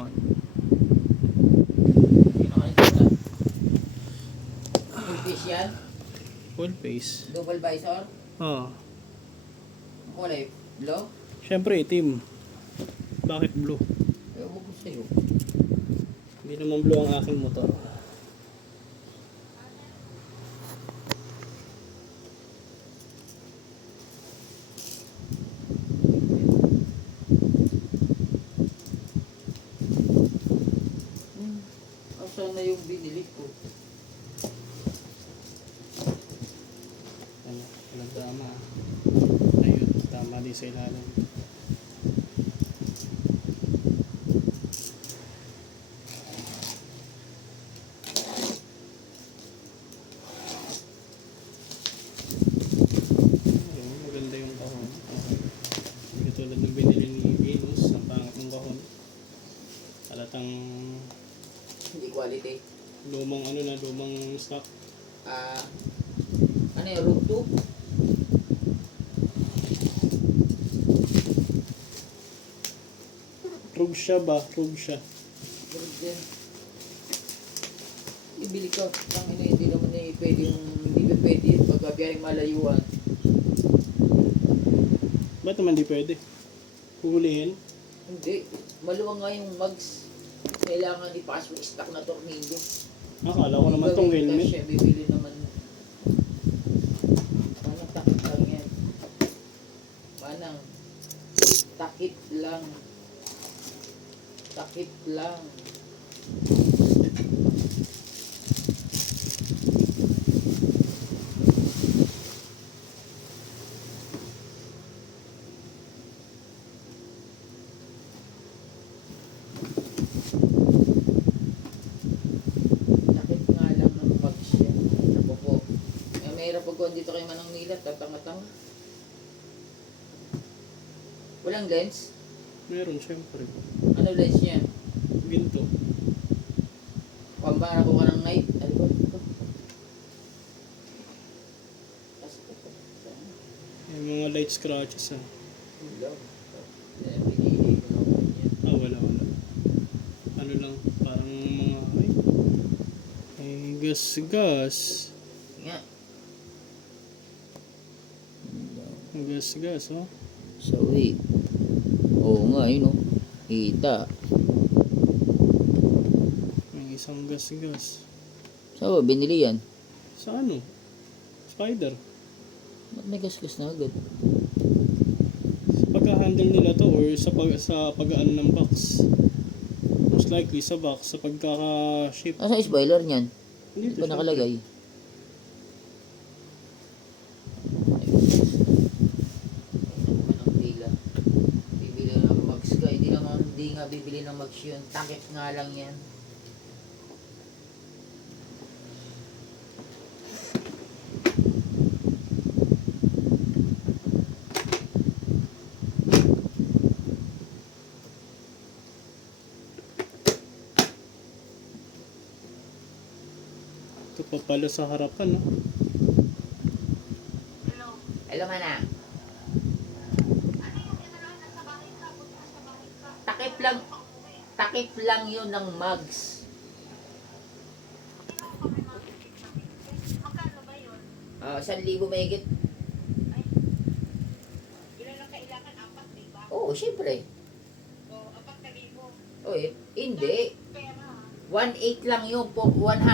kahon. Full fish yan? Full face. Double visor? Oo. Kulay blue? Siyempre itim. Bakit blue? Ewan ko sa'yo. Hindi naman blue ang aking motor. Asan na yung binili ko? Ano? Walang tama. Ayun, tama din sa ilalim. Ayun, maganda yung kahon. Okay. Hindi katulad ng binili ni Venus, ang pangit ng kahon. Halatang Hindi quality. lumang lumang stock. Ano yung room 2? Rug siya ba? Rug siya. Room din. Ibili ka. Hindi naman pwede yung hindi pa pwede yun pag biyaring malayuan. Ba't naman di pwede? Huhulihin? Hindi. Maluwang nga yung mugs. Kailangan ipasok stock na tornilyo. Akala ko naman tong helmet. Siya, bibili naman. Manang takip lang yan. Manang takip lang. Takip lang. Takip nga lang ng mugs yan. Ako po. Mahirap pag dito kay Manang Nila, tatanga-tanga. Walang lens? Meron siyempre. Ano lens niya? Ginto. Pambara ko ka ng night. Ano ba ito? Yung mga light scratches ah. Ilaw. Pinili ko lang niya. Ah, wala. Ano lang, parang mga, gas. Nga. Gas, oh. Sawi. Oo nga, yun o. Kita. May isang gas. Sawa, binili yan. Sa ano? Spider. Ba't may gas-gas na agad? Sa pagka-handle nila to or sa pag-ano ng box. Most likely sa box, sa pagkaka-ship. Asa yung spoiler niyan? Hindi Dito pa nakalagay. Bibili ng mags ka. Hindi nga bibili ng mags yun. Takip nga lang yan. Ito pa pala sa harapan, no? Hello, Mana. Takip lang yun ng mugs. Magkano ba yun? 1,000 mahigit. Ilan lang kailangan? 4, di ba? Oo, syempre. O, 4,000. Oy, hindi. Pera. 1,800 lang yun po. 100